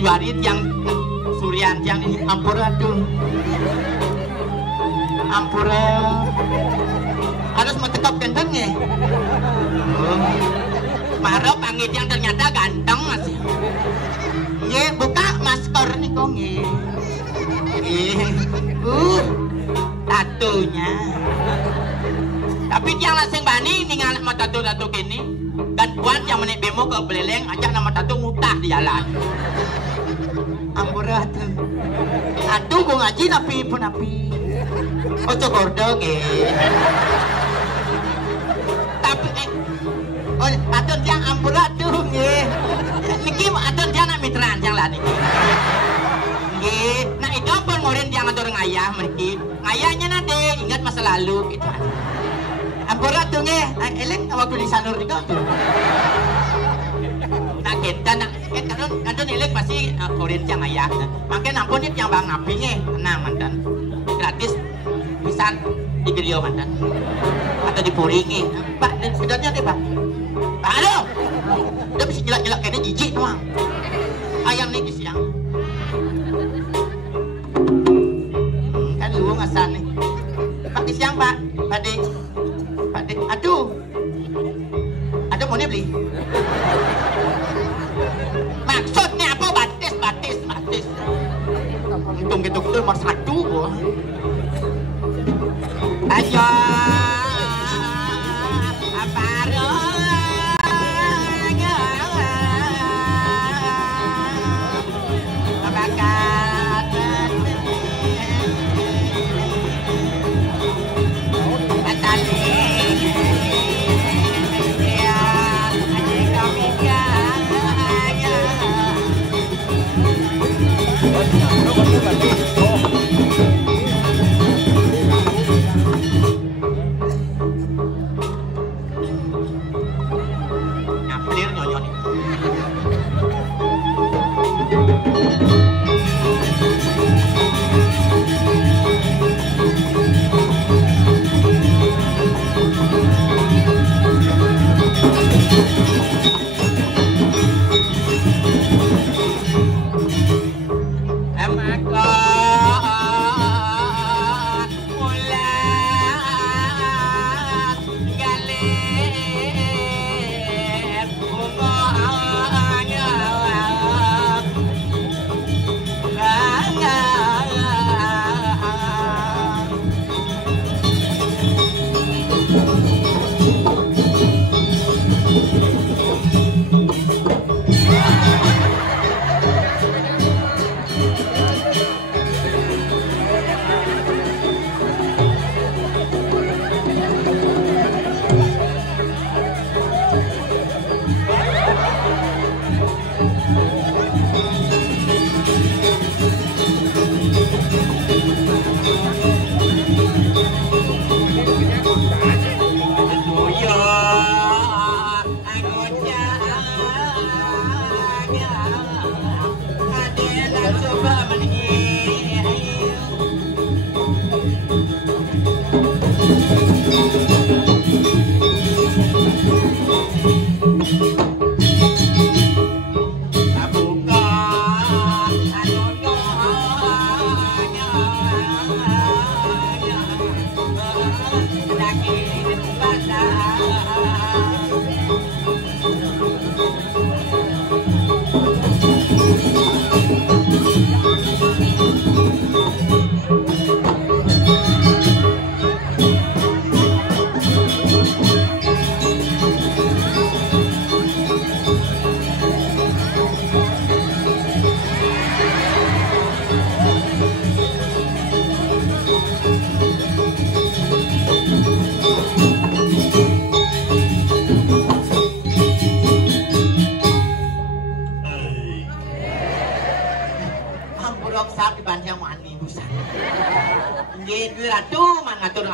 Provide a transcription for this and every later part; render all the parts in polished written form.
juari yang Suryan yang ini ampura tuh. Ampura. Harus mentekap gantengnya. Marah panggil yang ternyata ganteng mas. Ye, buka masker nih kong ye. Tatunya. Tapi yang langsung bani ningali mau tatu gini. Dan buat yang menik bemo ke beleleng aja nama tatu ngutah di jalan. Ampura tuh. Aduh gue ngaji tapi pun api. Ojo gordong tapi oh atun yang ampura tuh niki atun jangan mitraan yang lain niki nah itu pun murid yang atur ngayah mereka ngayahnya nanti ingat masa lalu gitu ampura tuh eleng waktu di sanur itu tuh nah kita nak kadon eleng pasti murid yang ngayah makin ampun yang bang api tenang mantan gratis bisa di Gerio mantan atau di Puringi Pak dan sebenarnya deh Pak aduh udah bisa jelak-jelak kayaknya jijik doang ayam nih di siang kan lu ngasan nih Pak di siang Pak Pak de aduh ada mau beli maksudnya apa batis untung gitu nomor 1 gua ayo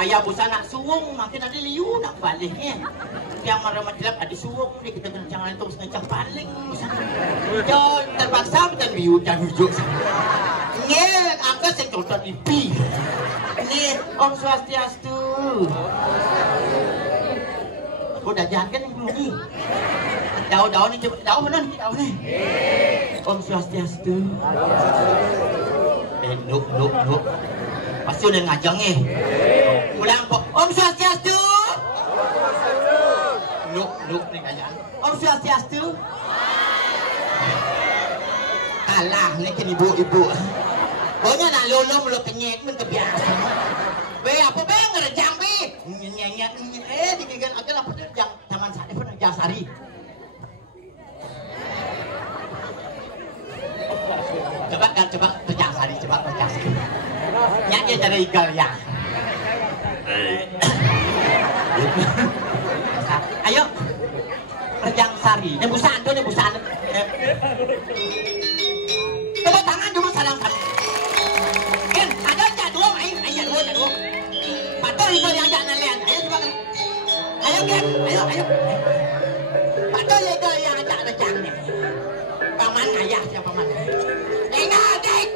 ayah busana suwung makin ada liu nak baliknya yang marah jelap ada suwung ni kita jangan itu sengaja balik jauh terpaksa dan biu dan hujung ni aku sekolah ipi ni Om Swastiastu aku dah jangan kan belum ni Daun-daun ini coba, daun mana nih daun nih? Om Swastiastu. Nuk. Pasti udah ngajeng nih. Ulang kok, Om Swastiastu. Nuk nih kayaknya. Om Swastiastu. Alah, nih kan ibu-ibu. Pokoknya nak lolong lo kenyek men kebiasa. Be apa be ngerejang be? Nyanyian dikikan aja lah jang zaman saat itu jang sari. Coba jang sari coba jang sari. Nyanyi dari igal ya. Ayo perjang sari. Nembusan. Tepuk tangan dulu salam-salam. Ken, ada dua main. Ayo dua. Pator itu yang jangan lihat. Ayo coba. Ayo Ken, ayo. Pator itu yang ada jangnya. Paman ayah siapa paman? Ingat, Dik.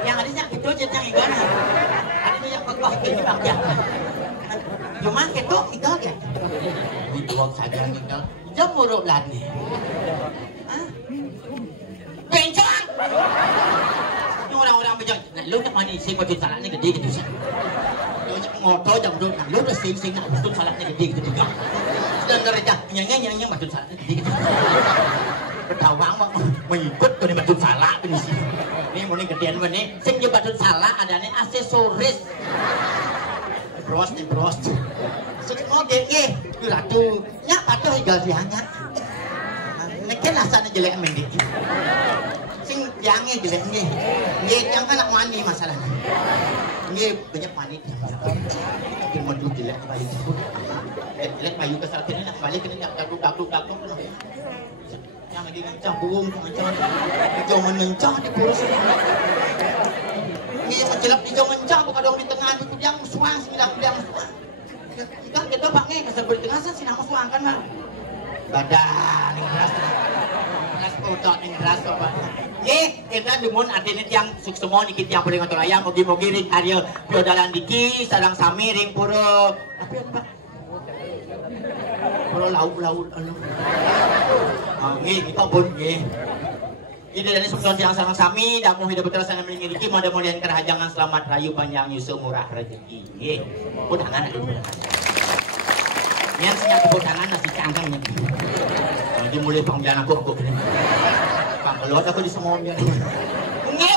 Yang adanya gitu aja yang igana. Adanya yang kokoh ini bang. Cuma itu tinggal ya. Dibuang saja tinggal. Jemur belani. Bencong. Orang-orang bencong. Lu nak mani sih baju salahnya gede gitu sih. Ngotot jam dulu. Lu udah sing nak baju salahnya gede gitu juga. Dan kerja nyanyi baju salahnya gede gitu. Ketawang mengikut ke baju salah ini sih. Ini mau gedean ini. Sing baju salah adanya aksesoris. bros. Semua gege, ratu, nyak patuh igal dianya. Nekin asana jelek mendik. Sing jange jelek nge. Nge yang kan nak mani masalahnya. Nge banyak mani. Mungkin mau jelek bayi. Jelek bayu kesal kini nak balik kini nak daguk. Yang lagi ngencang burung, hijau menencang di kurus. Ini menjelap hijau mencang, bukan dong di tengah itu yang musuhan, sembilan yang musuhan. Ikan kita pakai kasar beri tengah sih nama musuhan kan mah. Badan yang keras, keras otot yang keras apa? Kita demun artinya yang suksemo dikit yang paling ngotor ayam, mogi ring Aryo, jodalan diki, sarang sami ring puro. Tapi apa? Puro laut anu. Kita pun ini dari sebelum yang sarang sami dan mau hidup berterasa dan memiliki mudah-mudahan kerajangan selamat rayu panjang yusuf murah rezeki. Budangan ada yang senyap budangan nasi cangkangnya. Jadi mulai panggilan aku Kang keluar aku di semua dia.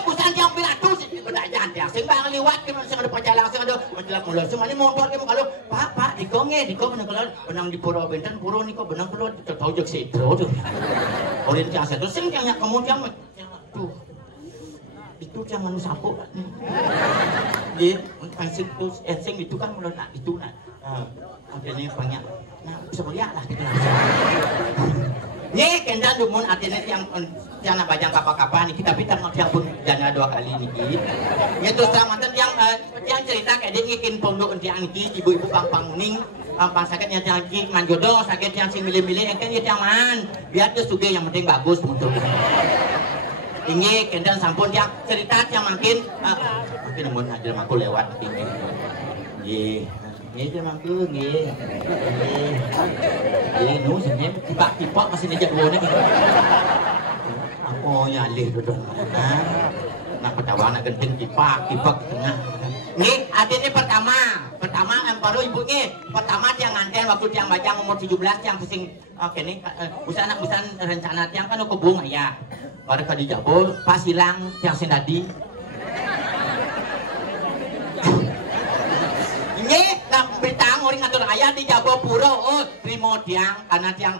Busan yang pilatu sih berdayaan dia. Sembang liwat ke sing ada pacalang sing ada menjelak mulai semuanya motor ke kalau Pak diko bener kalau benang di pura benten pura niko benang keluar tahu jek setro tuh. Orang yang setro sing yang kemudian tuh itu yang manu sapu di prinsip itu sing itu kan mulai nak itu nak adanya banyak nah bisa melihat lah gitu. Nih kendan dumun artinya yang bajang kapal-kapal nih kita pintar yang pun jana 2 kali nih. Ya terus mantan yang cerita kayak dia ngikin pondok yang niki ibu-ibu pang muning pang sakit yang niki manjodoh sakit yang sing milih-milih yang kan yang man biar dia suge yang penting bagus untuk ini kendan sampun yang cerita yang mungkin namun hadir aku lewat ini. Ini dia mampu nih. Ini nu sebenarnya tiba-tiba masih nejak dua nih. Aku nyalih duduk mana? Nak ketawa nak genting tiba tengah. Nih adiknya pertama yang baru ibu nih. Pertama yang nganten waktu yang bajang umur 17 yang pusing. Oke nih, busan rencana yang kan aku bunga ya. Baru kali jabul pas hilang yang sinadi. Bertang orang ngatur ayah di Jago Puro, primo tiang karena tiang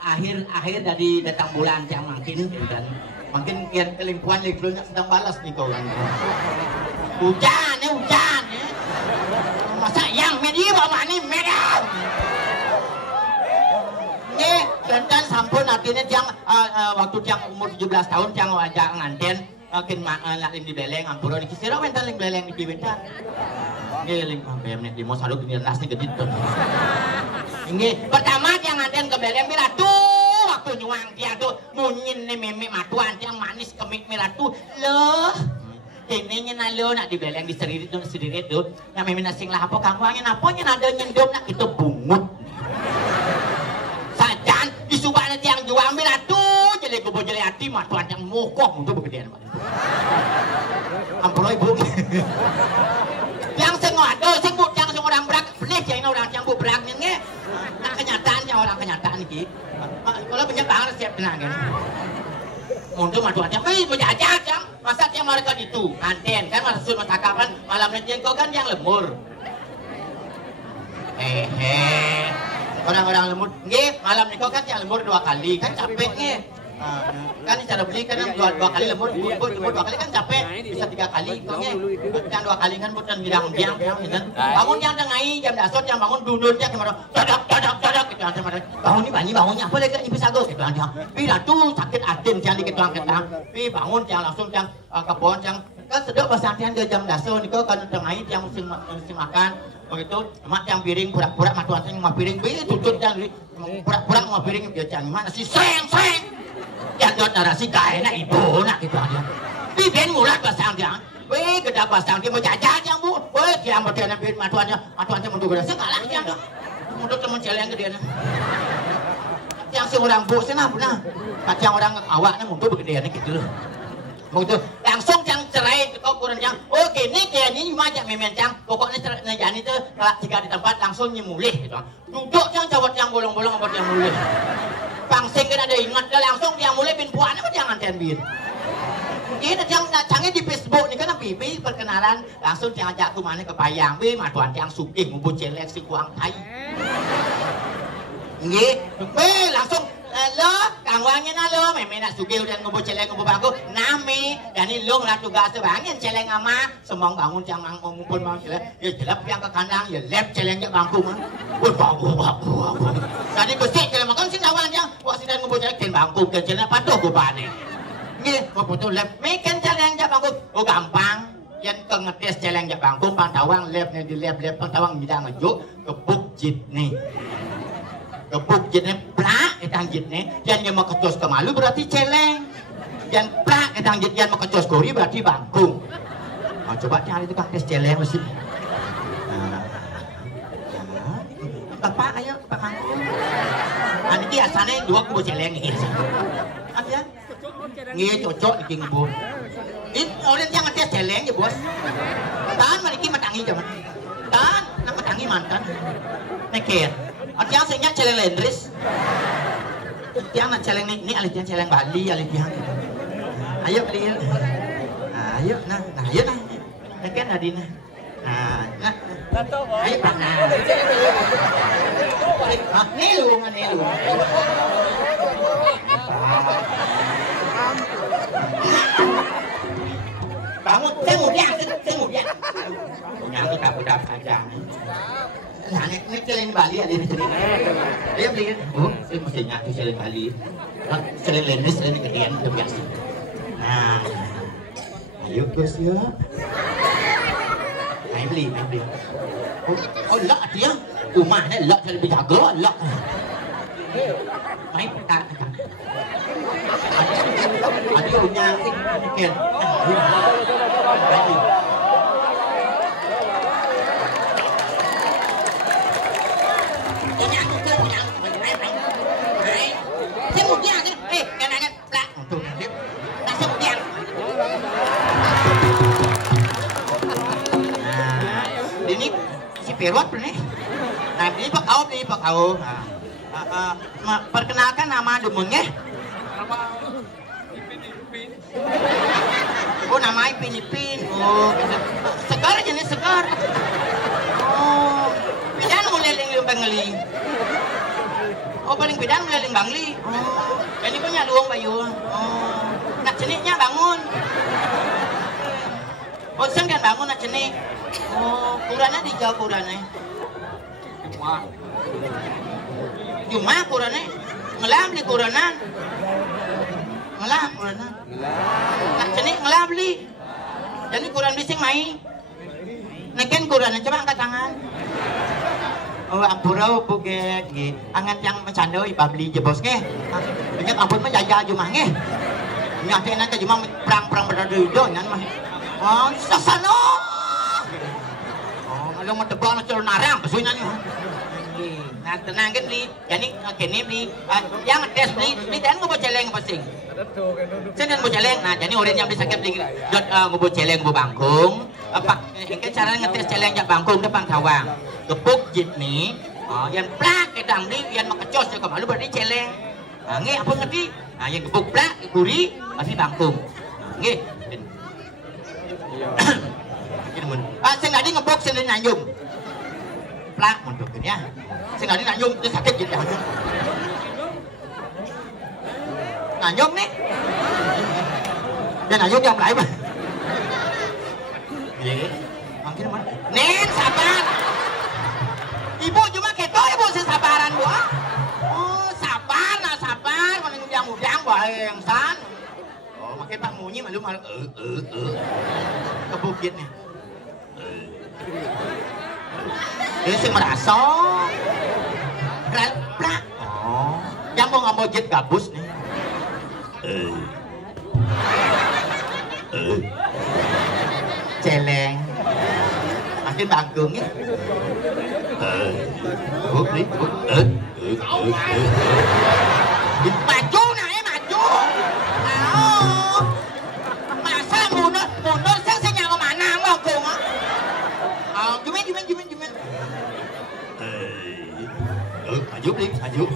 akhir dari datang bulan tiang makin kian kelimpuan liburannya sedang balas nih kawan. Hujan ya. Masa yang medi bawa nih medan. Nih dan sampun artinya tiang waktu tiang umur 17 tahun tiang wajah nganten makin lain di beleng ampuro nih kisira wentan ling beleng di bentar. Ngeling sampai di mau saluk ini nasnya gede tuh. Ini pertama yang nganten ke beleng miratu waktu nyuang dia tuh munyin nih meme matuan yang manis kemik miratu loh. Ini lo nak di beleng di sendiri tuh yang meme nasing lah apa kangwangin apa ada nyendom nak itu bungut. Sajan di subahnya tiang juang miratu jadi gue jadi hati matuan yang mokok untuk begedean. Ampun ibu. Yang sengodo, sebut yang orang berak, pelik yang orang yang berak nih, nah kenyataan ini, kalau banyak banget siap tenang kan, untuk matuannya, berjajah yang masa yang mereka itu, anten kan masuk masyarakat malam nanti kau kan yang lemur, orang-orang lemur, malam nih kau kan yang lemur 2 kali, kan capek kan cara beli kan dua kali lembur 2 kali kan capek bisa 3 kali yang 2 kali kan bukan bilang bangun yang tengai jam dasar yang bangun duduknya kemana dadak gitu bangun ini bangunnya apa lagi ibu sagus gitu aja bila tuh sakit atin yang dikit ketang bangun yang langsung yang kebon yang kan sedok pasantren ke jam dasar nih kan tengai yang mesti makan begitu mak yang piring pura-pura matuan yang mau piring tutut yang pura-pura mau piring dia jangan mana sih sayang yang dot narasi gak enak ibu nak gitu aja. Bikin mulat pasang dia. Kedak pasang dia mau jajan yang bu. Dia berdana bikin matuannya mundur gede segala yang dong. Mundur temen celeng gede na. Yang seorang bu sana benar. Yang orang awaknya mundur gede gitu loh. Begitu langsung yang cerai kau kurang yang oke nih kayaknya ini macam memencang pokoknya jadi itu kalau jika di tempat langsung nyemulih gitu. Duduk yang cawat yang bolong-bolong buat yang mulih. Pangsing kan ada ingat langsung yang mulai bin puan apa jangan ten bin. Ini yang canggih di Facebook ini kan bibi perkenalan langsung yang ajak tuh mana ke Payang, bi maduan yang sugih ngumpul celek si kuang tai. Nggih, langsung lo kangwangnya na lo, memang nak sugih udah ngumpul celek ngumpul bangku, nami dan ini lo lah tugas sebangin celek ama, semang bangun jangan ngumpul bang celek, ya jelap yang ke kandang, ya lep celeknya bangku mah, wah. Tadi bersih celek makan si lawan yang, wah si dan ngumpul celek ken bangku, ken celek patuh gue bane. Nggih, kok betul lep, meken celeng jak bangku, oh gampang, yang kengetes celeng jak bangku, pantawang lepnya di lep pantawang bidang ngejuk, kebuk jit nih. Kebuk jitnya plak edang jitnya yang mau kecos ke malu berarti celeng yang plak edang jit yang mau kecos kori berarti bangkung. Nah, coba cari tukang tes celeng mesti bapak ayo bapak bangkung nanti asalnya dua kubu celeng ini ya nggih cocok iki ngebut ini orang yang ngetes celeng ya bos tahan mereka matangi zaman tahan nak matangi mantan nekir yang sehingga celeng lendris yang nak celeng ini alih yang celeng Bali alih yang ayo beli ayo nah ayo nah kan adina nah ayo nah nilu bangun kemudian yang kita udah saja. Nah, ini celeng Bali ada di sini. Ayo beli. Oh, saya mesti nyatu celeng Bali. Celeng Lenis, celeng Kedian udah biasa. Nah, ayo Gus ya. Ayo beli. Oh, lok dia. Rumahnya lok jadi berjaga, lok. Main tak. Ada punya ken. Ini si Perwat nih. Nah, ini Pak Au. Perkenalkan nama dumunnya. Oh, nama Ipin. Oh, segar aja nih segar. Oh, pidan mulai Bangli. Oh, paling pidan mulai Bangli. Oh, ini punya luang bayu. Oh, nak ceniknya bangun. Oh, sen kan bangun nak cenik. Oh, kurangnya dijauh kurangnya. Cuma kurangnya ngelam di kuranan. Ngelam. Nak cenik ngelam beli. Jadi kurang bising mai. Neken kurangnya coba angkat tangan. Oh, ampura buget nggih. Angan yang mencandoi babli jebos nggih. Ingat ampun mah jaja jumah nggih. Nyatenan ka cuma perang berada nyan mah. Oh, sasano. Oh, kalau mau tebal nak celana narang pesuinan ni. Nah, tenang kan beli. Jadi kene beli yang tes beli dan ngobo celeng pasing. Sen ngobo celeng. Nah, jadi orang yang bisa beli ngobo celeng ngobo bangkung. Apa ini cara ngetes celeng jak bangkung depan kawang. Kepuk jit nih. Oh, yang plak edang ni yang makecos je kemalu berarti celeng. Nggih apa ngerti? Nah, yang kepuk plak guri pasti bangkung. Nggih. Saya nggak ngebok sendiri nanyum. Plak untuk ya. Saya nggak nanyum itu sakit gitu. Nanyum nih. Dan nanyum yang lain mah. Iya. Mungkin mana? Nen sabar. Ibu cuma keto ibu sesabaran gua. Oh sabar lah sabar. Mana udang yang san. Oh makin Pak Munyi malu ke bukit nih. Ini sih merasa plak. Oh, yang mau nggak mau jet gabus nih. Celeng, makin bangkung ya. Maju maju. Masa mundur saya nyawa mana bangkung? Jumen. Maju.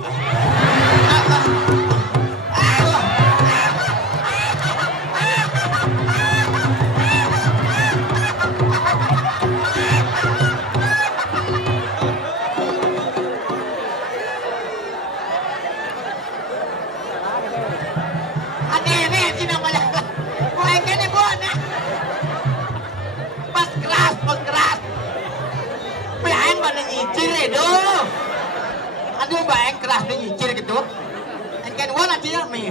munggah nyincir gitu. Engken wan aja mi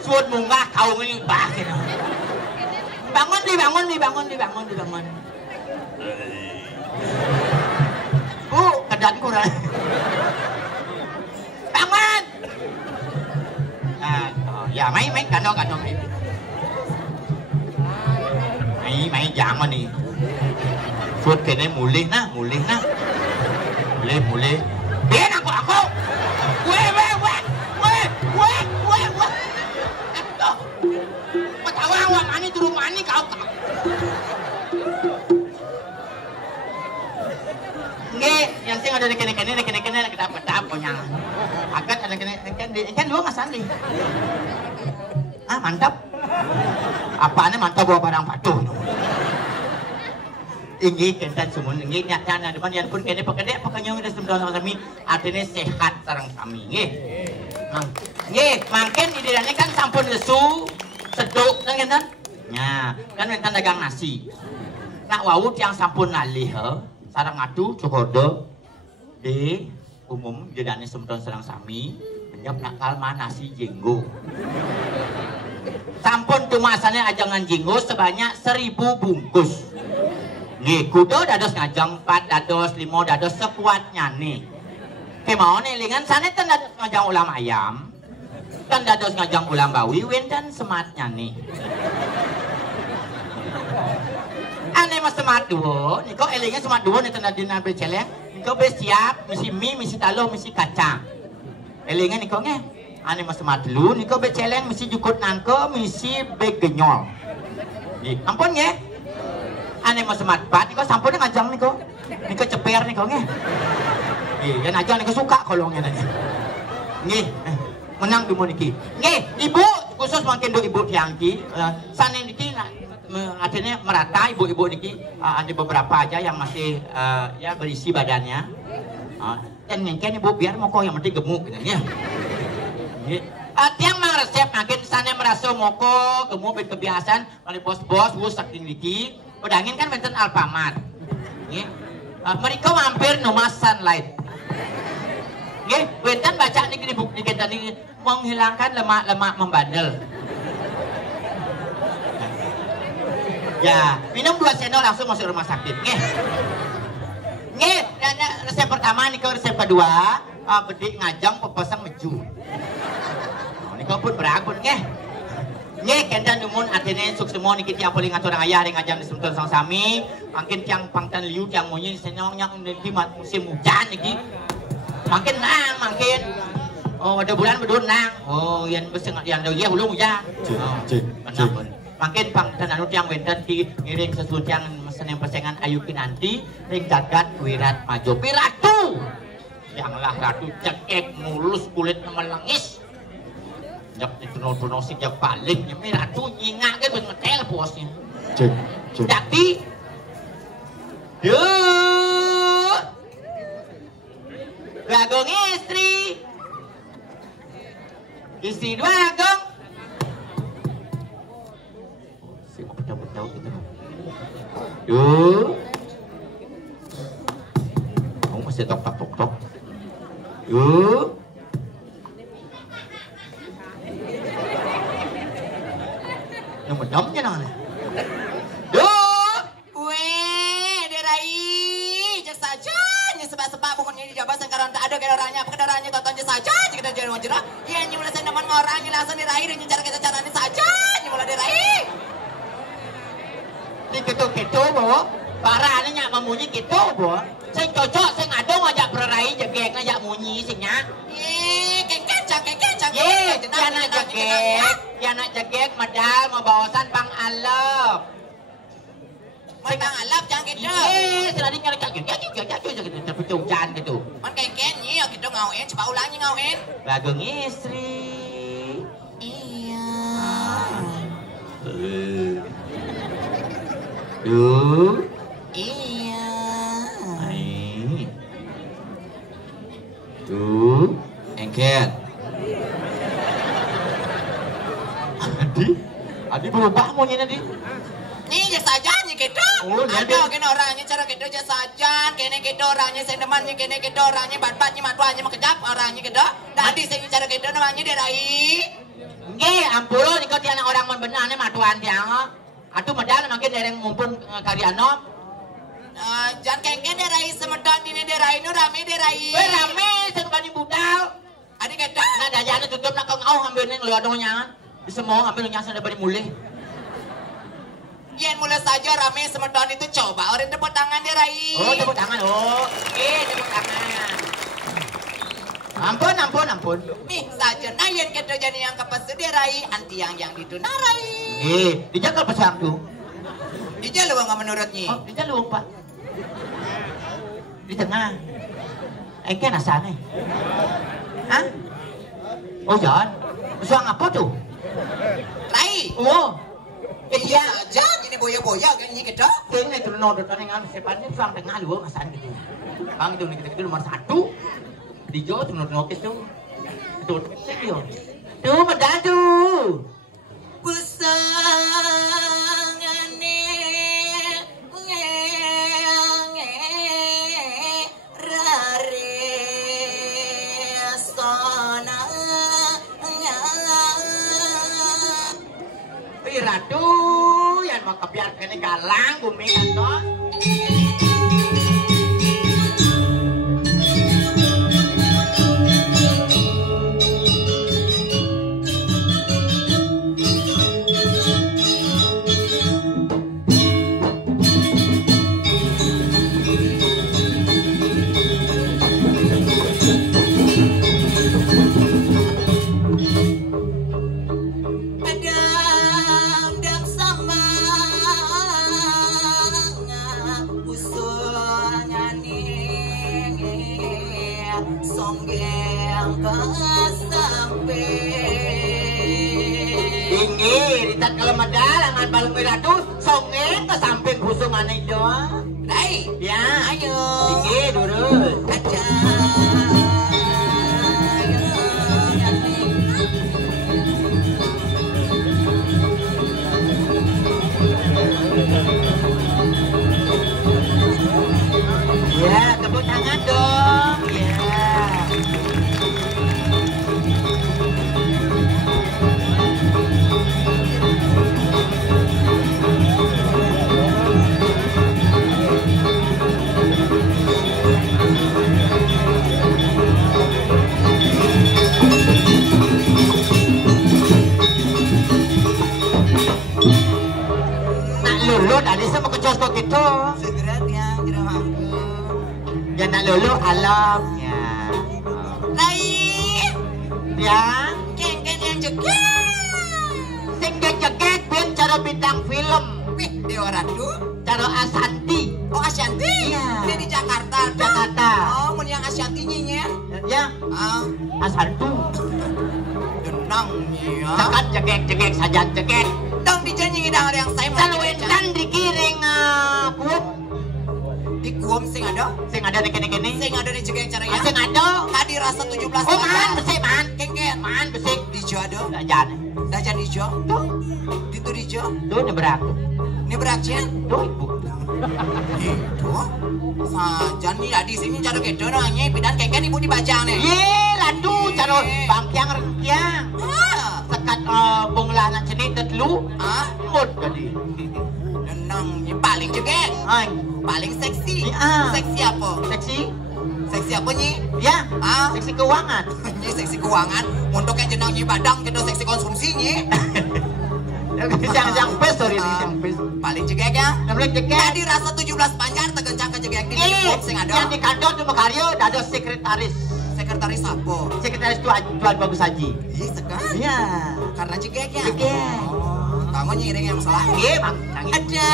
suut munggah kau ini bah gitu. Bangun. Bu, kedan kurang. Bangun. Ya mấy cano mấy jangan nih. Suốt cái này mulih na. Mulih. Biar aku. Weh. Ketawa awak mani turun mani kau. Nggih, yang sing ada di kene kedap konyang. Agak ada kene kan dua ngasan nih. Mantap. Apaan mantap bawa barang patuh. Inggih kentan sumun inggih nyatana depan yang pun kene pekede pokoknya udah sama sami artinya sehat sareng sami nggih. Nggih, mangken idirane kan sampun lesu seduk kan. Nya, kan enten dagang nasi. Nak wau yang sampun nalih sareng adu cokodo di umum jedane semton sareng sami menyap nakal nasi jenggo. Sampun tumasane ajangan jenggo sebanyak 1000 bungkus. Nggih, kudo dados ngajang 4, dados 5, dados sekuatnya nih. Kemau nih lingan sana ten dados ngajang ulam ayam. Ten dados ngajang ulam bawiwin dan sematnya nih. Ane mas semat dua, niko elingan semat dua nih ten dina beceleng. Niko besiap, misi mie, misi talo, misi kacang. Elingan niko nge. Ane mas semat dulu, niko beceleng, misi jukut nangko, misi begenyol. Nih, ampun nge. Ane mas semat bat, niko sampunnya ngajang niko. Niko ceper niko nge. Iya, ngajang niko suka kolongnya nanya. Nih, menang dulu niki. Nih, ibu khusus mungkin do ibu tiangki, sana niki artinya merata ibu-ibu niki ada beberapa aja yang masih ya berisi badannya. Dan mungkin ibu biar moko yang penting gemuk gitu ya. Tiang mang resep makin sana merasa moko gemuk berkebiasaan oleh bos-bos bos saking niki. Pedangin kan benten Alfamart. Mereka mampir Numa Sunlight. Nggih, benten baca niki di buku kita niki menghilangkan lemak-lemak membandel. Ya, minum 2 sendok langsung masuk rumah sakit. Nggih, resep pertama nih resep kedua, bedik ngajang pepesang meju. Niko pun beragun nggih. Nggih, kendan numun artinya suk semua niki tiang paling ngatur ayah ring ngajang disemton sang sami, mungkin tiang pangtan liu tiang munyi senyong yang niki musim hujan niki. Makin nang, makin. Oh, ada bulan bedun nang. Oh, yang beseng yang doya hulung ya. Makin pangtan anu tiang wenten di ngiring sesuatu yang mesen persengan ayukin nanti ring jagat wirat maju piratu. Yanglah ratu cekek mulus kulit melengis. Jak dituno si jak balik nyemi ratu nyingak kan ngetel bosnya. Jadi Bagong istri 2 Bagong. Betul gitu. Kamu masih tok. Yang medamnya nana. Sebab bukannya di Jawa sekarang tak ada kendaraannya tontonnya saja jika dia wajar ya nyula saya neman orang langsung diraih dengan cara kita caranya saja nyula diraih ini gitu bo parahnya nyak memunyi gitu bo saya cocok saya ngadong ajak berai jegek ngajak munyi singnya kekecang ya nak jegek medal mau bawasan pang alep Bang alap jangan gitu. Seladi nyari kaki gitu terpucungkan gitu. Man keken ya gitu ngauin, coba ulangi ngauin. Bagong istri. Iya. Iya. Engket. Adi berubah maunya Adi. Nyi saja nyi kita. Ada kene orangnya cara kita aja saja. Kene kita orangnya sendeman nyi kene kita orangnya bat-bat nyi matuannya makejap orangnya kita. Tadi saya cara kita namanya derai. Nggih, ampun ikut tiang orang mun benane matuan tiang. Atuh medal makin dereng mumpung kaliano. Jangan kengke derai semedot ini derai nu rame derai. Rame sebani budal. Adik kita. Nah dajana tutup nak ngau ambil ning leudonya. Disemong ambil nyasa daripada mulih. Yen mulai saja rame semedon itu coba orang tepuk tangan dia Rai. Oh tepuk tangan oh. Tepuk tangan. Ampun. Nih saja nah yen kita jadi yang kepesu dia Rai anti yang dituna Rai. Dijaga pasang tu. Dijal luang menurutnya. Oh dijal luang pak. Di tengah. Engke nasane. Hah? Oh jangan. Pasang apa tuh? Rai. Oh. Iya aja ini boya-boya kan ini kita. Ting nih turun nodot kan yang sepanjang sang tengah luang asan gitu. Bang itu nih kita nomor 1. Di Jawa turun notis tuh. Tuh sekian. Tuh medadu. Pusangane rare sona. Ratu yang mau kebiar kene galang bumi kantor. Kalau madalangan balung meratu songen ke samping busungan itu. Rai, ya, ayo. Tinggi durus. Aja. Ya, tepuk tangan dong. Ya. Lulu tadi saya mau ke Costco gitu. Segera kira mampu. Ya nak lulu alam ya. Rai. Ya. Kengken yang jegek. Sing jegek ben cara bintang film. Wih, Dewa Ratu. Cara Asanti. Oh Ashanti. Iya. Dia di Jakarta. Jakarta. Oh, mun yang Ashanti nyinya. Ya. Asantu. Denang ya. Sakat jegek saja jegek. Dong dijanji ngidang yang saya mau. Saluentan dikiring kuop. Di kuom sing ada di kene-kene. Sing ada di jegek caranya. Sing ada. Kadi rasa 17 Oh man besik man. Kengken. Man besik. Dijo ada. Dajan. Dajan dijo. Tuh. Ditu dijo. Tuh nyebrang. Ini beratnya. Tuh ibu. Itu. Sajan nih di sini cara kedo nanya pidan kengken ibu dibaca nih. Ye, landu cara bangkiang rengkiang. Sekat bonglangan sini tetlu. Mut tadi. Denang paling jegek. Paling seksi. Seksi apa? Seksi apa nyi? Ya. Seksi keuangan. Nyi seksi keuangan. Untuk yang jenang nyi badang kita seksi konsumsi nyi. Yang pes sorry yang pes. Paling jegek ya. Paling jegek. Tadi rasa 17 panjang tegencang ke jegek di sing ada. Yang di kantor cuma karyo dado sekretaris. Sekretaris apa? Sekretaris Tuan Bagus Haji. Iya sekali. Iya. Karena jegek ya. Jegek. Kamu nyiring yang salah. Iya bang. Ada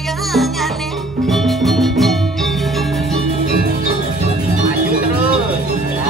yang aneh. Maju terus. Ya.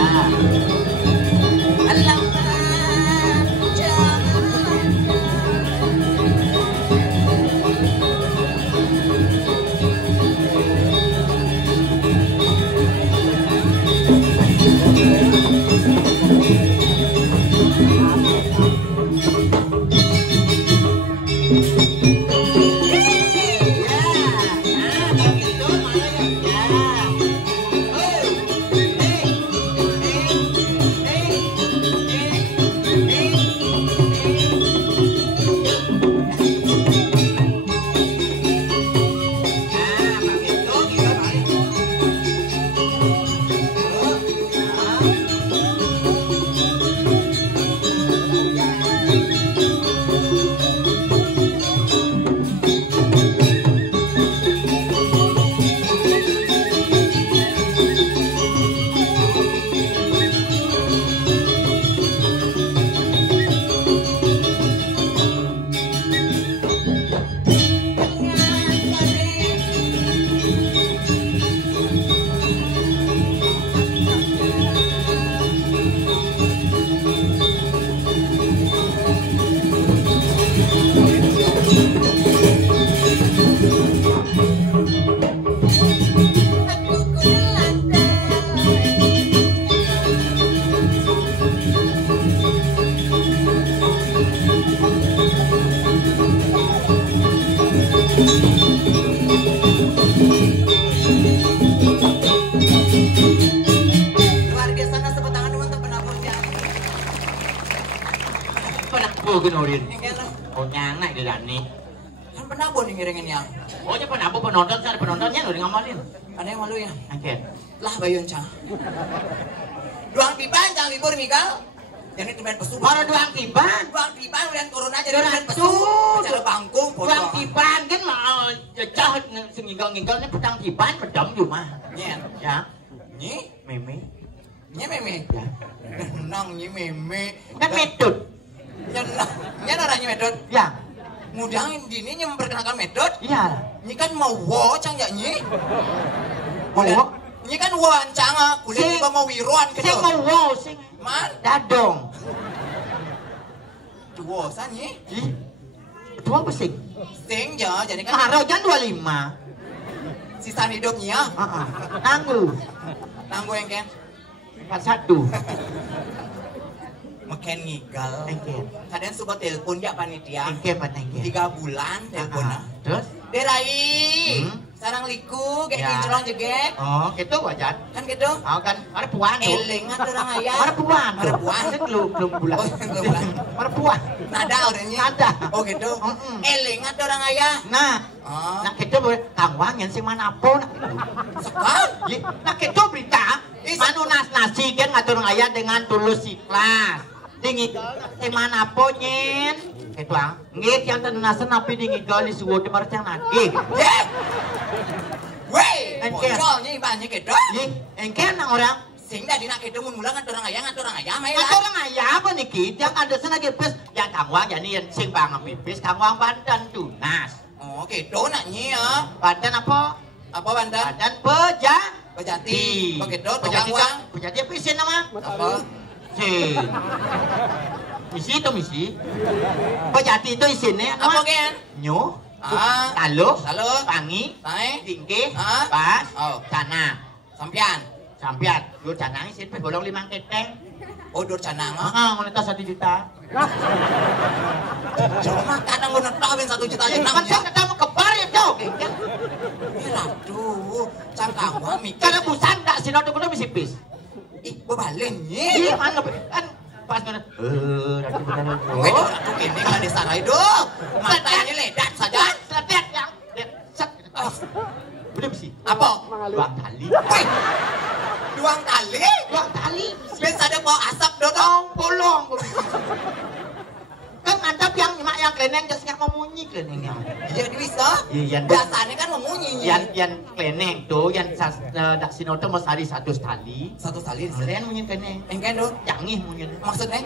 penabuh ke Nurin. Engken lah. Oh nyangai di Dani. Kan penabuh nih ngiringin yang. Oh nya penabuh penonton, ada penontonnya Nurin ngamalin. Ada yang malu ya? Oke. Lah bayun cang. Duang tiban cang libur Miguel. Jadi temen pesu. Para duang tiban. Duang tiban udah corona jadi temen pesu. Cara bangkung. Duang tiban kan mau jajah senginggal-nginggalnya pedang tiban pedang cuma. Iya. Ya. Nyi Meme. nyi meme. Ya. Nang nyi meme. Kan metode. Nyan orangnya metode. Ya. Mudang dini nyi memperkenalkan metode. Iya. Nyi kan mau wo cang ya nyi. Wo. Nyi kan wan cang kulit juga mau wiruan gitu. Sing mau wow sing. Man. Dadong. Wo san nyi. Ih. Dua pesing. Sing ya jadi kan. Karo jan 25. Sisa hidupnya. Heeh. Nanggu. Nanggu yang kan. 41. Meken ngigal. Engke. Kadang suka telepon ya panitia. Engke mana engke? 3 bulan teleponnya. Terus? Derai. Sarang liku kayak Ya. kinclong jegek. Oh, gitu wajan. Kan gitu. Oh kan, ada puan tuh. Elengan orang ayah. Ada puan. Ada puan. Itu belum bulan. Oh, belum bulan. Ada puan. Nada orangnya. Nada. Oh gitu. Mm-mm. Elengan orang ayah. Nah, Oh. nak gitu boleh tangwang yang sing mana pun. Sekal. Nak gitu berita. Manu nasi kan ngatur ayah dengan tulus ikhlas. Dingin sing mana pun nyen. Itu ang. Ngit yang tenunasan api dingin gali suwo di marcang nagih. Ye. Weh. Engke. Bocalnya ibaratnya gitu. Ih, engke nang orang. Sing dari nak itu mun mulang orang ayah mah Ada orang ayah apa nih Kit? Yang ada sana pipis, yang kangwang jadi yang sing banget pipis, kangwang Banten tunas. Oh gitu naknya ya. Banten apa? Apa Banten? Banten peja. Bejati. Oh gitu. Pejati Tukang uang. Pejati apa isi nama? Apa? Si. Misi itu misi. Pejati itu isinya Apa apa? kan? Nyu. Ah. Taluh. Taluh. Pangi. Tae. Tinggi. Ah. Pas. Oh. Cana. Sampian. Sampian. Lu cana isin pe bolong 5 keteng. Oh dur canang mah. Heeh, ngono 1 juta. Cuma kadang ngono tawin 1 juta aja Kan nang ya. saya ketemu kebar ya, Cok. Aduh, cangkang mah mikir. Karena busan tak sinodo kudu misi pis. Ih, bebalen Iya, ye. mana kan pas mana. Nanti benar. Weh, aku kene enggak disarai dong. Matanya ledak saja. Setet yang set. Udah misi. Apa? Luang tali. Weh. Duang tali. Luang tali. Biasa ada bawa asap dong. Bolong. Kan mantap yang mak yang kleneng jasnya memunyi klenengnya. Iya bisa. Iya, Biasanya kan memunyi. yang kleneng tuh yang dak sinodo mau sari 1 tali. Satu tali. Kalian munyi kleneng. Engken dong. Jangi munyi. Maksudnya?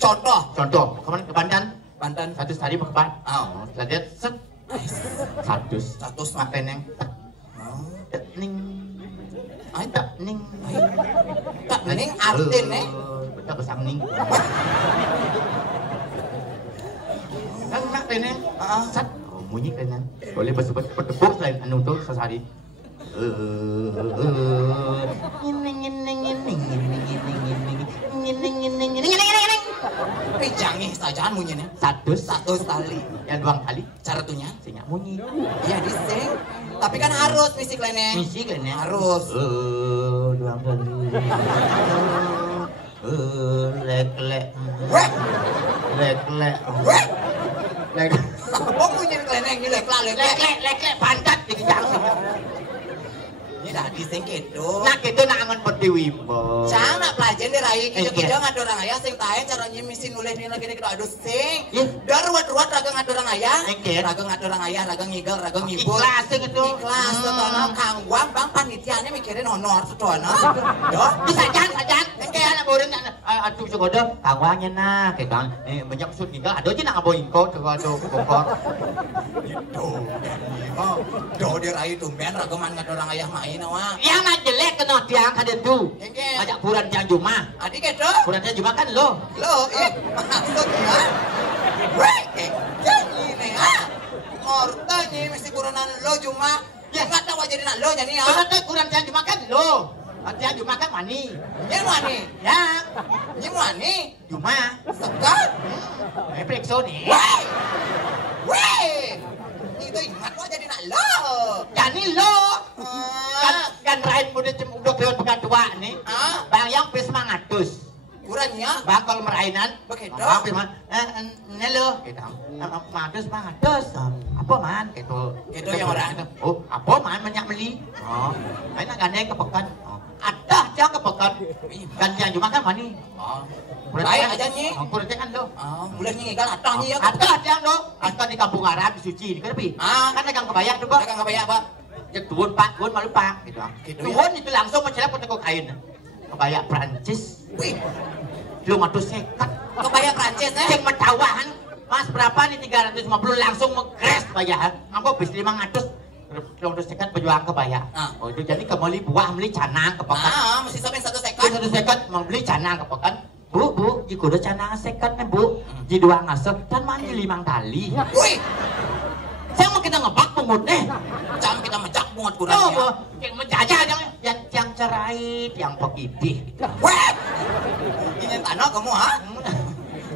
Contoh. Contoh. Kemarin ke Banten. Banten. 1 tali mau ke Banten. Oh. Lihat set. 100. 100 mak kleneng. Oh. Ning. Ay, Tak ning. tak ning artinya. Betul besang ning. Kan nak kleneng. Set. Oh, munyi kleneng. Boleh bertepuk selain anu tuh sesari. Jangi saja munyinya. 100 tali. yang 2 kali Cara tuhnya? singa munyi. Iya dising. Tapi kan harus misi kleneng. Misi kleneng Harus. 2 kali. Lek. Weh, Lek. weh. Lek. Apa munyin kleneng ini lek Pantat dikejang. Ini dah dising gitu. Nak itu nak angon pertiwi. Cang nak pelajaran di rai Engke. kijo ngadu orang ayah sing tae caranya misi nulis ni lagi kita aduh sing. Ih. Dar ruat raga ngadu orang ayah. Engke. Raga ngadu orang ayah, raga ngigel, raga ngibul. Ikhlas sing itu. Ikhlas tono kangwang bang panitiane mikirin honor setoana. Yo, Bisa sajan. Engke anak borin atuh segodo kawanya nah kayak bang banyak sud tinggal ada aja nak aboin kau segodo kokor. do di rai tumben raga man ngadu orang ayah main awak. Yang mah jelek kena tiang kada tu. Engke. Ajak buran tiang Jumat. Adik gitu. Buran tiang Jumat kan lo. Lo, maksudnya, weh, ini ngortanya mesti buronan lo cuma, ya nggak tahu aja nak lo jadi ya. Buran tiang buran tiang Jumat kan lo. Tiang Jumat kan mani. Nyemani, Ya, nyemani, Jumat. sekat, Periksa nih. weh, weh, itu ingat lo jadi nak lo. Jadi lo kan rain muda udah keluar pekan tua nih. Ah, Bang yang pes 500. kurang ya. Bakal merainan. Begitu. Apa man? Nelo. Gitu. Matus. Apa man? Gitu. Gitu yang orang. Oh, apa man banyak beli? Oh, mana gandeng ke pekan. Ada jangan ke pekan. Gantian cuma kan mani. Oh. Baik aja nyi. Aku kan lo. Bulan nyi kan ada nyi ya. Ada yang lo. Ada di kampung Arab di Suci di Kerbi. Kan dagang kebaya tuh, Pak. Dagang kebaya, Pak. Ya tuan Pak, tuan malu Pak gitu. Tuan itu langsung mencelap ke toko kain. Kebaya Prancis. Wih. 500 Kebaya Prancis Cek mencawahan. Mas berapa nih 350 langsung mengkres bayaran. Ambo bis 500. Long sekat pejuang kebaya. Oh itu jadi kembali buah beli canang ke pekan. Mesti sampai 1 sekat. 1 sekat membeli canang ke pekan. Bu, jika udah canang sekat nih bu, di 2 ngasep dan mandi 5 kali. Wih, saya mau kita ngebak pungut nih. Jangan kita mejak pungut kurang ya. Yang menjajah yang cerai, yang pegidih. Weh, ini tanah kamu ha?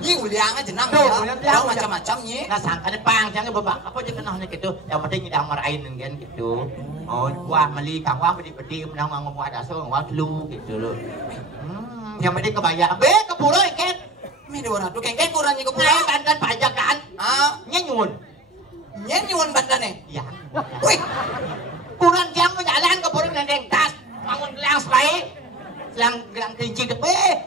Ini uliangnya jenang ya. Tahu macam-macam nih. Nggak sangka nih pang, jangan babak apa aja kenahnya gitu. Yang penting kita marahin kan gitu. Oh, wah meli kang wah bedi-bedi menang ngomong ada so ngomong lu gitu loh. Yang penting kebaya, ke pulau ikan. Mede orang tuh kengken kurangnya ke pulau. Bandan pajak kan? Nyenyun. Nyenyun bandannya? Iya. Wih, kurang jam berjalan ke pulau dan tas. Bangun gelang sebaik. Gelang kelinci deh,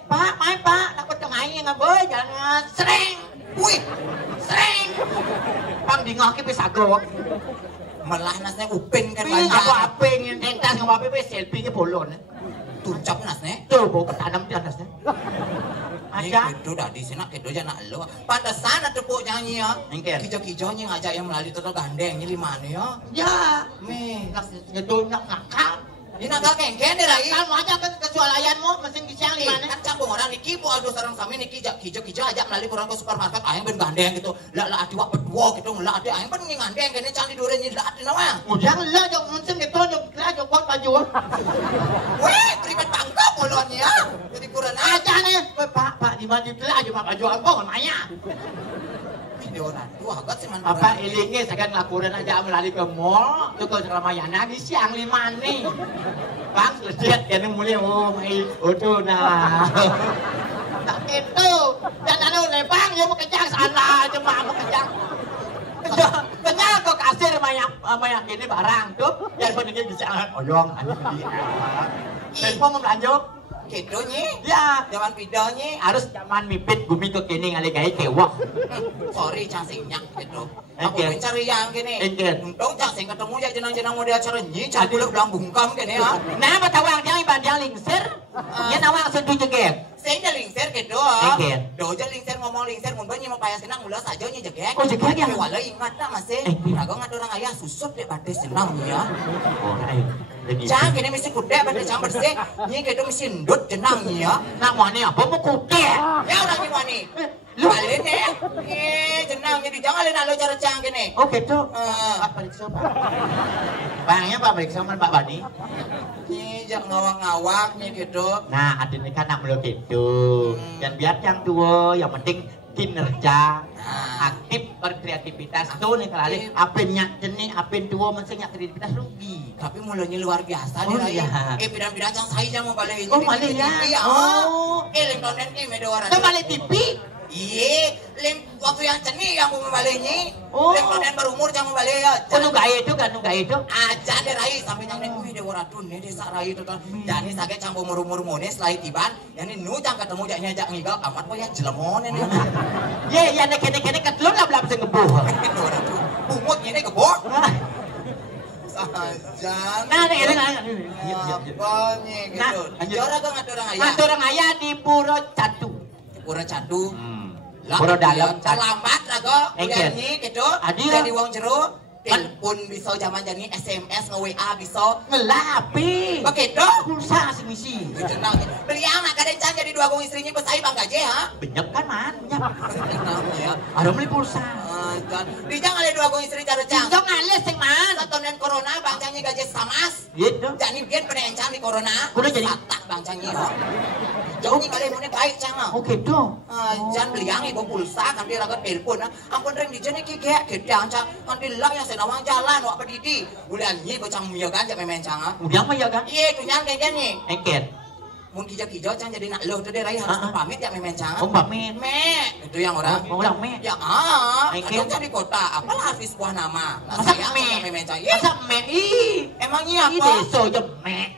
Pak, main Pak, takut tengahnya nggak boleh, jangan sering. Wih, sering. Pang dingok bisa go. Malah nasnya upin kan banyak. Aku aping yang tas nggak apa-apa, selfie-nya bolon. Tuncap nasnya. Tuh, bau ketanam di atasnya. Ada. Itu dah di sini kedo aja nak lo. Pantesan ada pok nyanyi ya. Mungkin. Kijo-kijonya ngajak yang melalui total gandengnya di mana ya? Ya, nih, ngedul nakal. Ini nakal kengken deh lagi. Kamu aja kan kesualayanmu mesin kisiang di mana? Kan campur orang niki bu aduh sarang kami niki kijo ajak melalui kurang ke supermarket ayam ben gandeng gitu. Lah adi wak berdua gitu lah adi ayam ben ngandeng kene candi dure nyi lah adi nama. Udah lah jauh mesin gitu lah jauh kon baju. Weh, pribet bangga bolonnya ya. Jadi kurang aja nih. Pak di baju lah cuma baju apa namanya? Orang tua agak sih mana. Apa ilingnya sekarang laporan aja melalui ke mall, tuh ke Ramayana di siang 5 nih. Bang, lihat ya nih mulai mai, udah nah. Tak itu, dan ada oleh bang, ya mau kencang sana, cuma mau kencang. Kenyang kok kasir banyak ini barang tuh, yang pentingnya bisa oyong, aja beli. Telepon mau lanjut. Gitu nyi? Ya, zaman pidonya harus zaman mipit gumi ke kini ngali gaya kewak. Sorry cangsingnya gitu. Aku mencari yang gini. Untung cangsing ketemu ya jenang-jenang model acara nyi, jadi lu bilang bungkam gini ya. Nah, betawang yang ibadang lingser, ya nawang sentuh jegek. Saya lingser gitu. Doja lingser ngomong lingser, mumpun nyi mau payah senang mula saja nyi jegek. Oh jegek ya? Walau ingat tak masih. Rago nggak orang ayah susut deh batis senang ya. Cang gini mesti kude pada cang bersih. Nyi gitu mesti ndut jenang ya. Nak wani apa mau kude? Ya orang nyi wani. Lu alin ya. Jenang jadi jangan alin lo cara cang gini. Oh gitu. Pak periksa Pak. Bangnya Pak periksa Pak Bani. Nyi jangan ngawak-ngawak nih gitu. Nah adin kan nak mulu gitu. Dan biar yang tua yang penting kinerja aktif berkreativitas tuh nih kali apinnya jenis apin tua mestinya kreativitas rugi tapi mulanya luar biasa nih ya. Bidang-bidang yang saya mau balik oh balik ya lem tonen ini medo orang balik TV iya lem waktu yang ceni yang mau baliknya lem tonen berumur yang mau balik ya nu gaya itu kan nu gaya itu aja deh rai sampai yang ini dewa radun nih desa rai itu kan jadi sakit yang umur nih setelah tiban yang ini nu jangan ketemu jaknya jak ngigau amat kok ya jelemon ini ya kene ketelur lah belum bisa ngebuh bungutnya ini kebok sajan nah ini apa nih gitu jora kan ada orang ayah di Puro Catu Puro dalam selamat rago udah nih gitu jadi wong jeruk telepon bisa zaman jadi SMS nge-WA bisa ngelapi begitu pulsa asing isi beli anak kadang jadi dua gong istrinya pesai bang gaje ha benyap kan man benyap ada beli pulsa di jangan ada dua gong istri cara cang jangan ngales sih man satonan corona bang cangnya gaje samas gitu jadi biar pada encang di corona udah jadi tak bang cangnya jauh nih kalian punya baik cang oke dong jangan beli yang ibu pulsa kan dia ragat telepon ampun rem di jenis kikek gedang cang kan dilang yang nawang jalan wak pedidi udah nyi bocang mio kan jak main cang udah mah ya kan iya tuh nyang kayak gini engket mun kijo-kijo cang jadi nak lo tuh deh Rai harus pamit ya memen cang. Oh pamit. Itu yang orang. Orang me. Ya kadang cang di kota. Apalah Hafiz buah nama. Nah, masa saya me. memen cang. Masa me. Ih. Emangnya Ini apa? deso aja me.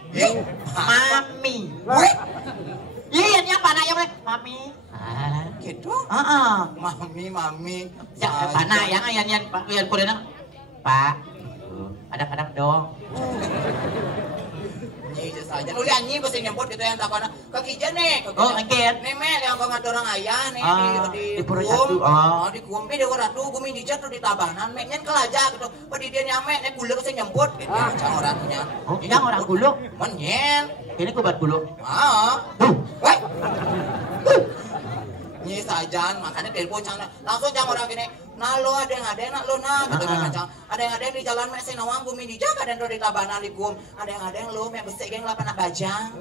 Mami. Wih. Iya ini apa anaknya boleh? Mami. Gitu. Mami. Ya mana yang Pak yang Korea Pak. Kadang-kadang dong. Nyi saja. Lu lihat nyi pasti nyemput gitu yang takona. Kakija nih. Oh, angkat. Nemek yang kau ngatur orang ayah nih di Purwosatu. Di Kuombe di Waratu, Gumi di Jatuh di Tabanan. Meknya kelaja gitu. Padi dia nyame, nek gulung saya nyemput. Gitu. Cang orangnya. Oh, yang orang gulung. Menyen. Ini kubat gulung. Woi. Nyi sajan, makanya telepon cang langsung cang orang gini. Nah lo ada yang nak lo nah gitu macam ada yang di jalan mek Nawang Bumi dijaga dan di Tabanan di Kum ada yang lo mek besek geng lapan nak bajang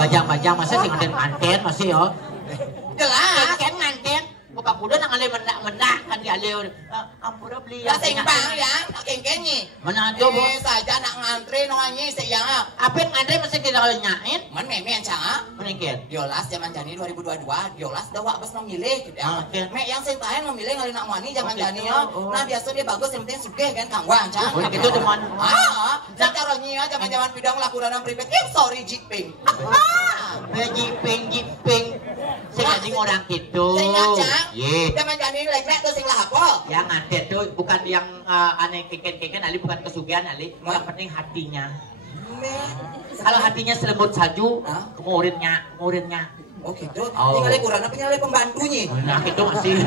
bajang masa sih nganten masih yo jelas kan nganten buka kuda nang ale mendak kan dia ale ampura beli ya seimbang ya kengkeng nyi mana do bo saja nak ngantri no nyi seyang apa ngantri mesti kita nyain man meme cang meningkat Diolas zaman jani 2022 Diolas dawak bes memilih gitu ya mek yang sing tahen memilih ngali nak wani zaman jani yo nah biasa dia bagus yang penting sugih kan kangwang cang gitu teman sak cara nyi zaman bidang lakuran pribet sorry jiping jiping sing anjing orang gitu sing cang ye zaman jani lek-lek tuh sing lah apa yang nganten tuh bukan yang aneh keken ali bukan kesugihan ali yang penting hatinya kalau hatinya selembut salju muridnya oh gitu tinggal kurang apa tinggal pembantunya nah itu masih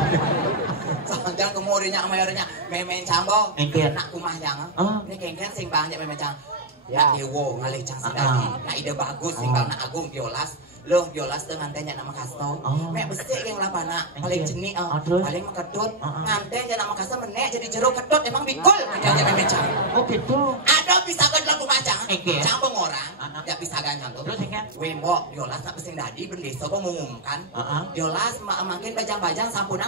jangan kemudiannya mayornya memen cambo nak rumah jangan ini kengkeng sing banyak memen cang nak dewo ngalih cang sedani nak ide bagus sing bang nak agung Diolas loh Diolas dengan tanya nama kasto mek besik yang lapana paling jenik paling mekedut nganten jangan nama kasto menek jadi jeruk kedut emang bikul aja memen cang oh gitu ada bisa kan lagu macang cang pengorang ya bisa kan tuh terus ya wembok Diolas nak pesing dadi bendesa kok mengumumkan Diolas makin bajang-bajang sampuna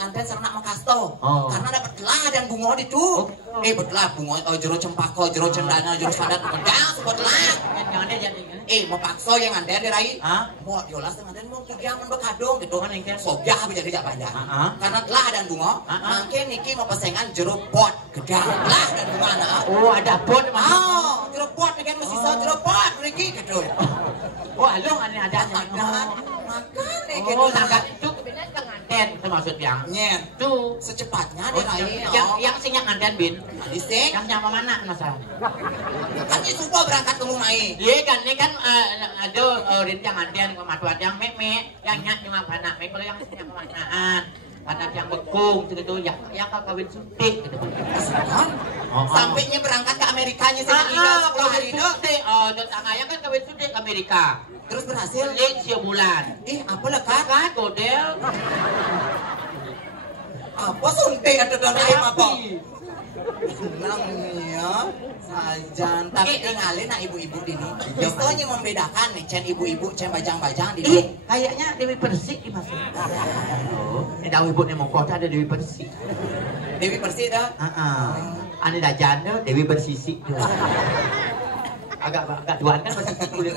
nganten sarana makasto karena dapat telah dan bunga itu betelah bunga jero cempaka jero cendana jero padat pedang betelah jangan dia mau pakso yang nganten dirai mau Diolas nganten mau tujuan bekadung gitu sogah bisa dijak panjang karena telah dan bunga makin niki mau pesengan jero pot gedang telah dan bunga oh ada pot jero pot kan mesti jero pot niki gitu oh alung ada makanya gitu sangat itu kebenaran kan nganten itu maksud yang nyen tuh secepatnya dirai yang singnya nganten bin disik yang nyama mana masalahnya kan itu berangkat ke rumah iya kan ini kan ada yang nganten ke matuat yang meme yang nyak cuma panak me kalau yang singnya pemaknaan panak yang bekung gitu ya kawin suntik gitu sampainya berangkat ke Amerikanya sih tinggal 10 hari itu dan tangannya kan kawin suntik Amerika terus berhasil sebulan apa lekat godel apa suntik ada dalam ayam apa tenang ya sajan tapi tinggalin nak ibu-ibu ini biasanya membedakan nih cen ibu-ibu cen bajang-bajang di kayaknya Dewi Persik dimaksudkan ini tahu ibu nih mau kota ada Dewi Persik dah ane dajana Dewi Bersisik agak duaan kan masih kulit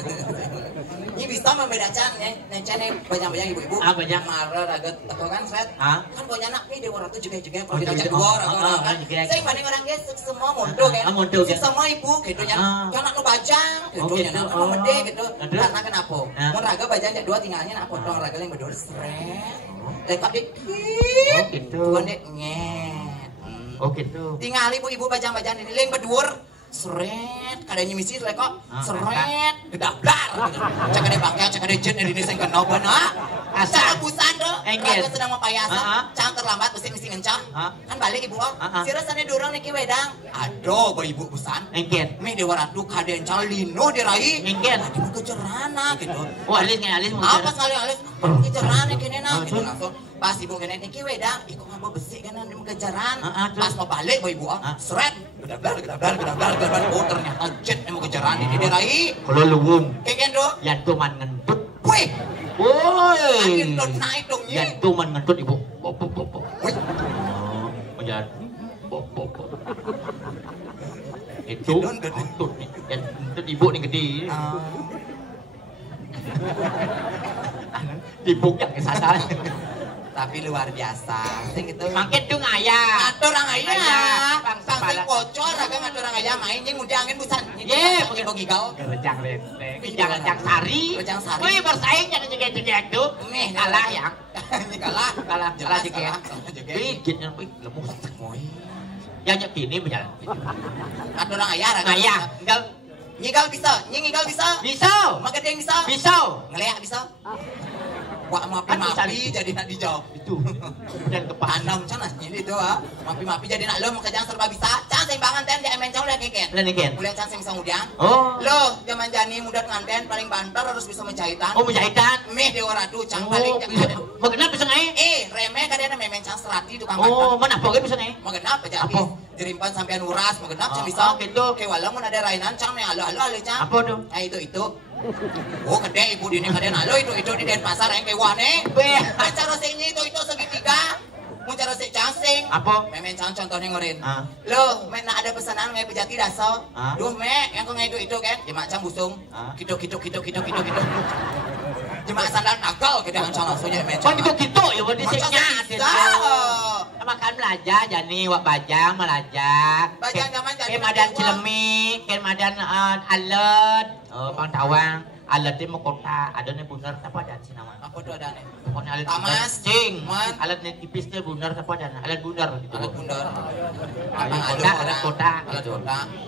ini bisa membedakan ya nencene bajang-bajang ibu-ibu banyak marah ragat atau kan Fred kan punya anak nih Dewa Ratu juga kalau kita cek dua orang kan saya banding orang guys semua mundur kan semua ibu gitu ya kan anak lu bajang gitu ya anak lu gede gitu karena kenapa mau raga bajang cek dua tinggalnya nak potong raga yang berdua seret dekat dikit gitu bukan dek nyet gitu tinggal ibu-ibu bajang-bajang ini yang berdua seret kadanya misi kok seret gedablar cek ada pakai cek ada jet ini saya kenal benar asal busan tuh raga sedang mempayasa cang terlambat mesti ngencang kan balik ibu si rasanya dorong niki wedang aduh ibu busan me Dewa Ratu kaden cang lino dirai tadi mau kecerana gitu alis apa sekali alis kecerana kene nah gitu langsung pas ibu kene niki wedang ikut ngapa besi kan di kejaran pas mau balik ibu seret gedablar oh ternyata jet yang mau kejaran ini dirai kalau luwung keken do yang tuman ngentut wih woi naik dong yang tuman ngentut ibu menjadi itu ngentut yang ngentut ibu nih gede Dibuk yang kesasar. Tapi luar biasa. Sing itu. Makin tuh ngaya. Ngatur orang ayah. Bangsa Sing kocor agak ngatur orang ayah main jeung mudah angin busan. Ye, pakai gigal. Rejang lenteng. Rejang sari. Rejang sari. Wih bersaing jangan jegek-jegek tuh. Nih Kalah ya. Ini kalah. Kalah jegek. Wih, gini lemuk. Ya nya gini berjalan. Ngatur orang ayah. Ngaya. Nyigal bisa. Nyigal bisa. Bisa. Magedeng bisa. Bisa. Ngeleak bisa. Wah, mapi-mapi jadi nak dijawab itu. Dan kepanam cenah ini itu mapi-mapi jadi nak lo makanya serba bisa. Can seimbangan ten dia mencang udah keket. Lan keket. Kuliah can sing udang. Oh. Lo zaman jani muda nganten paling banter harus bisa menjahitan. Oh, menjahitan. Meh dewa ratu cang paling. Magenap bisa ngai? Remeh kadena memang cang serati tukang banter. Oh, mana poge bisa ngai? Magenap aja. Apa? Jerimpan sampean uras magenap cang bisa. Gitu. Ke walau mun ada rainan cang nih halo cang. Apa dong? Nah itu. Oh gede ibu dini kadang halo itu di Denpasar yang kewane. Cara singnya itu segitiga. Mau cara sing cacing. Apa? Memen cang contohnya ngorin. Loh, men ada pesanan ngai pejati daso. Duh me, yang kau ngai itu kan, jemaah cang busung. Gitu. Jemaah sandal nakal kita cang langsungnya men. Oh gitu ya buat disingnya. Makan belajar jani wak bajang melajak. Bajang zaman jadi. Kemadan Cilemi, kemadan alet, Pangtawang. Alat dia mau kota, ada nih benar apa dan sih nama? Apa tuh ada nih? Pokoknya alat Tamas, cing, alat nih tipis dia benar apa dan alat bundar gitu. Alat bundar. Alat kota,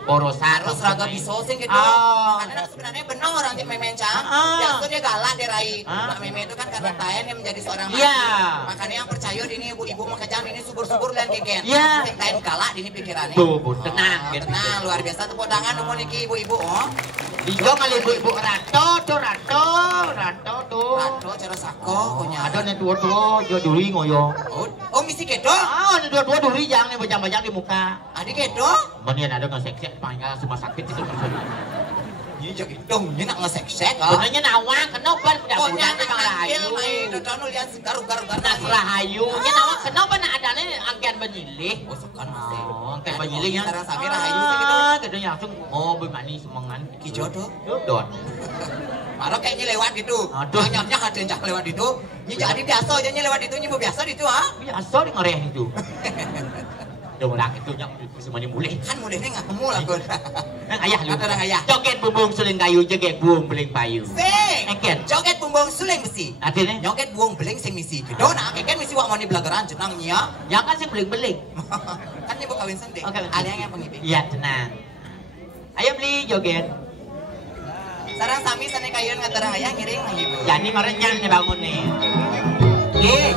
Porosan. Harus raga biso sing gitu. Karena sebenarnya benar orang yang memencang. Biasa dia galak dia rai. Nak meme itu kan karena tayan yang menjadi seorang mati. Makanya yang percaya ini ibu-ibu makanya ini subur-subur dan keken. Yang tayan galak ini pikirannya. Tenang, tenang, luar biasa tepuk tangan umum niki ibu-ibu. Dijo kali ibu-ibu rato tuh. Rato cara sako punya. Ada nih dua jo duri ngoyo. Oh misi kedo? Nih dua duri jangan nih bajang-bajang di muka. Adik kedo? Bener ada ngesek-sek panjang rumah sakit itu. Ini jadi dong, ini nak ngesek-sek. Benarnya nawang, kenapa budak-budak nak rahayu? Itu tahu lihat garu-garu nas rahayu. Nya nawang kenapa nak adanya angkian benyilih? Oh sekan masih. Angkian benyilihnya. Sekarang sampai rahayu sih gitu. Gedenya langsung bagaimana semangan. Kijodoh. Don. Baru kayaknya lewat gitu. Banyaknya kadang lewat itu. Ini jadi biasa aja lewat itu, nyibu biasa itu Biasa di ngoreh itu. Dorak itu nya semuanya mulih. Kan mulihnya nggak kemu lah kon. Ayah lu. Ada ayah. Joget bumbung suling kayu, joget buung beling payu. Sing. Eket. Joget bumbung suling besi. Artinya? Joget buung beling sing misi. Kedo nak keken misi wak mau di belagaran jenang nya. Ya kan sing beling-beling. Kan nyibu kawin sendiri. Ada yang pengipin. Iya tenang. Ayo beli joget. Sarang sami sana kayun ngatarang ayah ngiring gitu. Jadi marahnya nih bangun nih. Oke.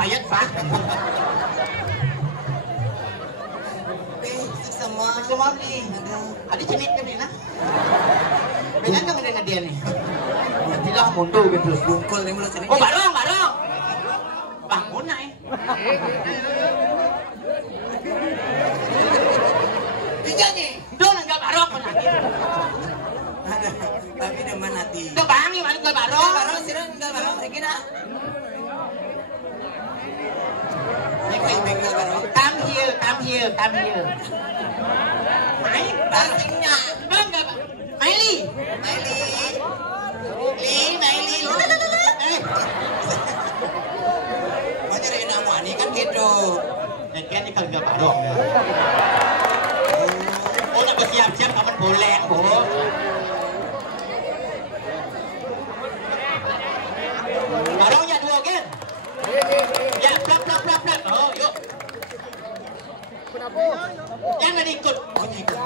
payet pak. Semua nih. Adi cenit kan ini nah. Benar kan dengan dia nih. Tidak mundur gitu. Bungkul nih mulut cenit. Oh barong. Bangun naik. Tiga nih. Dong enggak barong mana. Tapi demen hati. Tuh bangi mana enggak barong. Barong sih enggak barong Regina. Come here. Main Basingnya. enggak. Maili. Mau nyariin kamu ani kan gitu. Kan ini kalau enggak barong. Oh, nak bersiap-siap kapan boleh, Bu. Barongnya 2 kan? Ya, plak. Oh, yuk. Jangan ikut. Oh, ikut.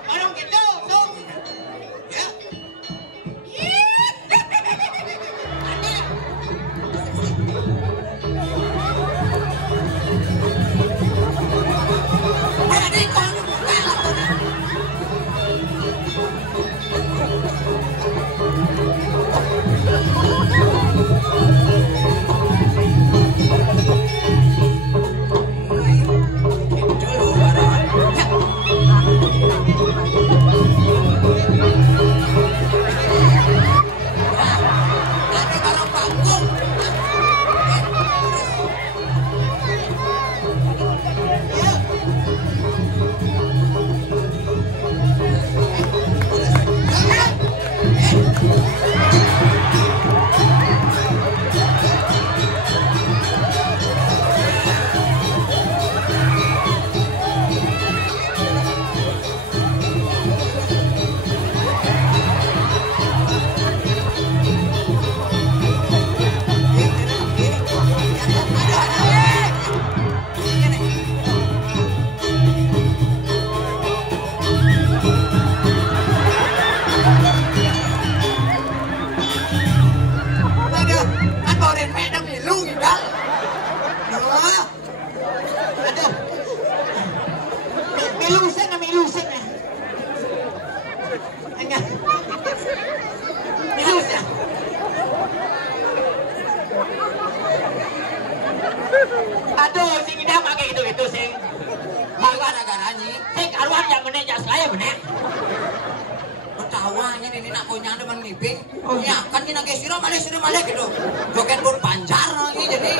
Barong gitu, tuh. Ya. Aduh, sing dah pakai itu sing. Gara-gara nyi. Sing karuan yang bener jas saya bener. Betawanya ini nak punya demen ngiping. Ya kan ini nake sirah malih gitu. Joget pun panjar lagi jadi.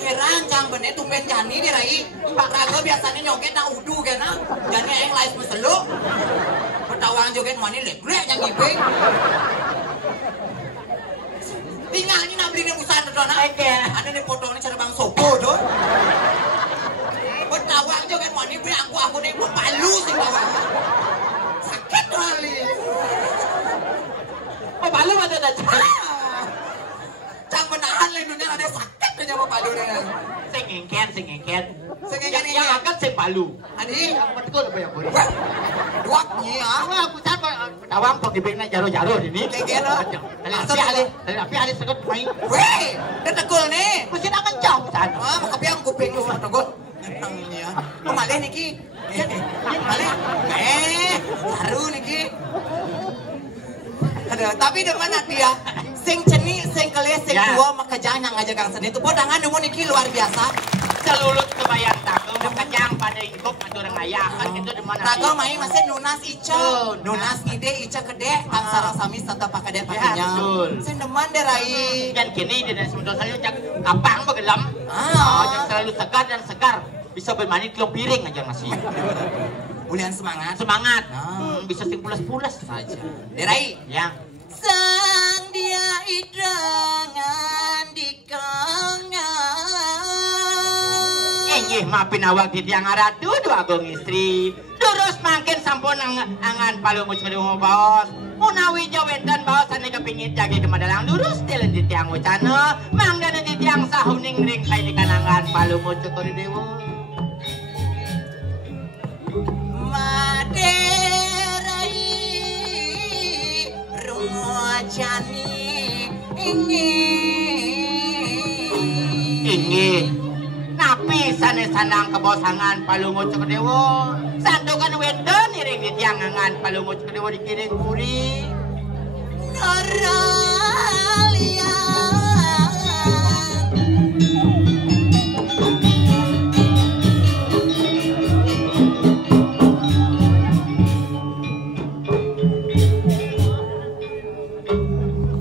Heran cang bener tumben jani di rai. Pak Raga biasanya nyoget nak udu kena. Jani yang lain meselu. Betawang joget mani lek yang ngiping. Tinggal ini nak beli usaha tuh nak. Ada nih foto ini cara bang Sopo tuh. Betawang joget mani beli aku nih gua palu sih bawang. Sakit kali. Oh, palu ada dah. Cang menahan lah dunia ada sakit aja mau palu nih. Sing engken. Yang angkat sing palu. Adi, betul apa yang boleh? duak nih ya. Aku siapa? Tawang kok dibina jaro-jaro ini. Kayak Tapi ali sekut main. Weh, udah tegul nih. Mesin akan jauh san. Wah, mau kepiang kuping lu sama tegul. Ini ya. Malih niki. Malih. Baru niki. Aduh, tapi depan dia. Sing ceni, sing keles, sing dua makajang yang ngajak kang seni itu podangan nemu niki luar biasa. Selulut kebayang takut kejang pada ingkop atau orang ayah kan itu di mana? Rago main masih nunas ica, nunas ide ica kede, kang sarang sami serta pakade pakenya. Sing deman deh rai. Dan kini dia sebetulnya saya cak kapang begelam. Yang selalu segar dan segar. Bisa bermain kilo piring aja masih. Bulian semangat. Bisa sing pulas-pulas saja. Derai. Ya. Sang dia idangan di kangan. Maafin awak di tiang aratu dua agong istri. Terus makin sampun angan palung ucap baos. Munawi jawetan baos ane kepingin jagi kemadalang lurus telen di tiang ucana. Mangga di tiang sahuning ring kain di kananga. bebosangan palungut cekori dewa maderai rumojani ingin napi sanesanang kebosangan palungut cekori dewa sandukan wedon iring dityangangan palungut cekori dewa dikiring puri Norali